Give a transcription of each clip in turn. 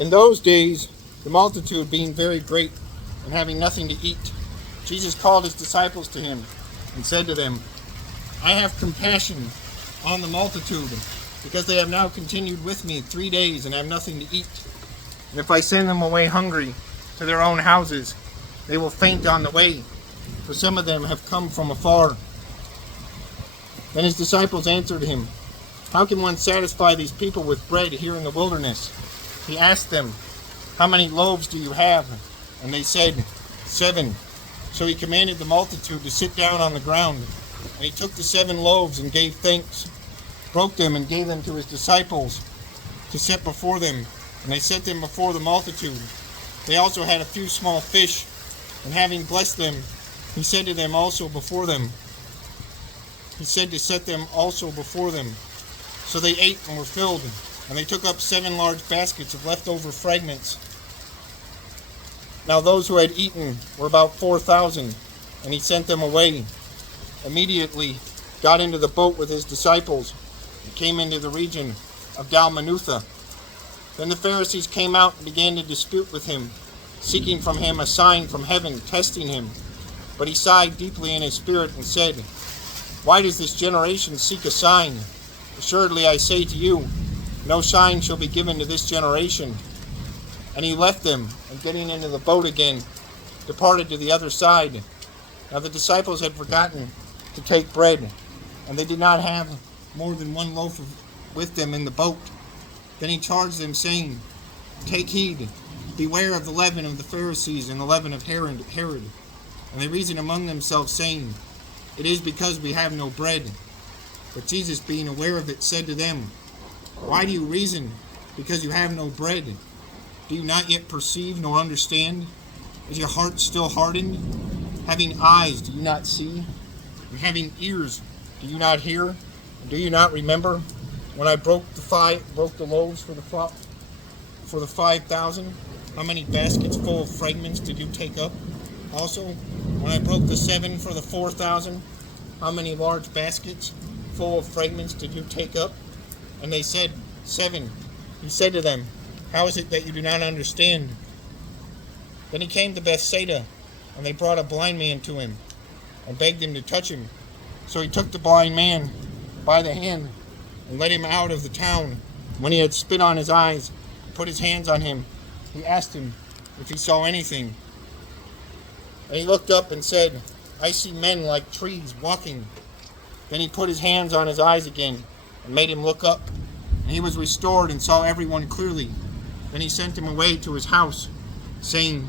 In those days, the multitude being very great and having nothing to eat, Jesus called his disciples to him and said to them, I have compassion on the multitude, because they have now continued with me 3 days and have nothing to eat. And if I send them away hungry to their own houses, they will faint on the way, for some of them have come from afar. Then his disciples answered him, How can one satisfy these people with bread here in the wilderness? He asked them, How many loaves do you have? And they said, 7. So he commanded the multitude to sit down on the ground. And he took the 7 loaves and gave thanks, broke them and gave them to his disciples to set before them. And they set them before the multitude. They also had a few small fish, and having blessed them, he said to them also before them. He said to set them also before them. So they ate and were filled, and they took up 7 large baskets of leftover fragments. Now those who had eaten were about 4,000, and he sent them away. Immediately got into the boat with his disciples, and came into the region of Dalmanutha. Then the Pharisees came out and began to dispute with him, seeking from him a sign from heaven, testing him. But he sighed deeply in his spirit and said, Why does this generation seek a sign? Assuredly I say to you, no sign shall be given to this generation. And he left them, and getting into the boat again, departed to the other side. Now the disciples had forgotten to take bread, and they did not have more than 1 loaf with them in the boat. Then he charged them, saying, Take heed, beware of the leaven of the Pharisees and the leaven of Herod. And they reasoned among themselves, saying, It is because we have no bread. But Jesus, being aware of it, said to them, Why do you reason, because you have no bread? Do you not yet perceive nor understand? Is your heart still hardened? Having eyes, do you not see? And having ears, do you not hear? And do you not remember when I broke the loaves for the 5,000? How many baskets full of fragments did you take up? Also, when I broke the 7 for the 4,000, how many large baskets full of fragments did you take up? And they said, 7. He said to them, How is it that you do not understand? Then he came to Bethsaida, and they brought a blind man to him, and begged him to touch him. So he took the blind man by the hand, and led him out of the town. When he had spit on his eyes, and put his hands on him, he asked him if he saw anything. And he looked up and said, I see men like trees walking. Then he put his hands on his eyes again, and made him look up. And he was restored and saw everyone clearly. Then he sent him away to his house, saying,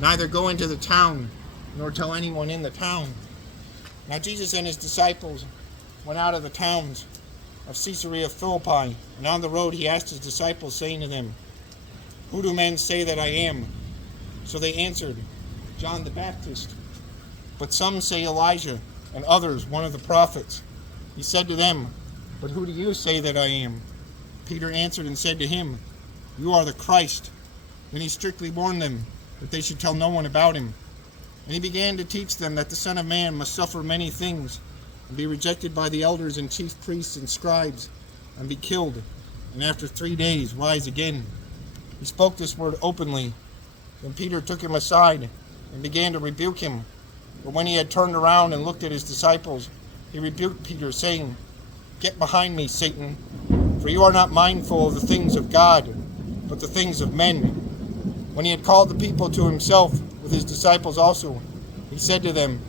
Neither go into the town, nor tell anyone in the town. Now Jesus and his disciples went out of the towns of Caesarea Philippi, and on the road he asked his disciples, saying to them, Who do men say that I am? So they answered, John the Baptist, but some say Elijah, and others one of the prophets. He said to them, But who do you say that I am? Peter answered and said to him, You are the Christ. Then he strictly warned them that they should tell no one about him. And he began to teach them that the Son of Man must suffer many things, and be rejected by the elders and chief priests and scribes, and be killed, and after 3 days rise again. He spoke this word openly. Then Peter took him aside, and began to rebuke him. But when he had turned around and looked at his disciples, he rebuked Peter, saying, Get behind me, Satan, for you are not mindful of the things of God, but the things of men. When he had called the people to himself with his disciples also, he said to them,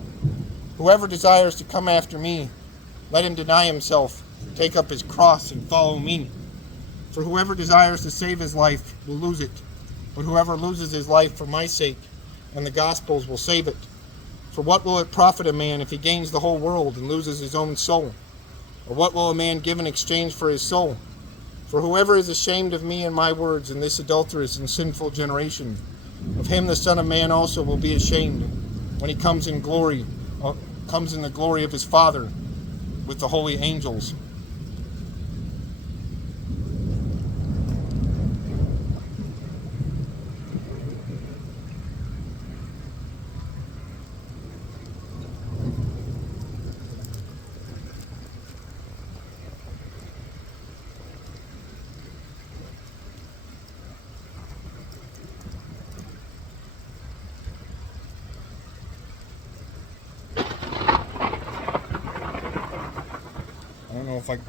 Whoever desires to come after me, let him deny himself, take up his cross, and follow me. For whoever desires to save his life will lose it, but whoever loses his life for my sake and the gospel's will save it. For what will it profit a man if he gains the whole world and loses his own soul? Or what will a man give in exchange for his soul? For whoever is ashamed of me and my words in this adulterous and sinful generation, of him the Son of Man also will be ashamed when he comes in the glory of his Father with the holy angels. if I got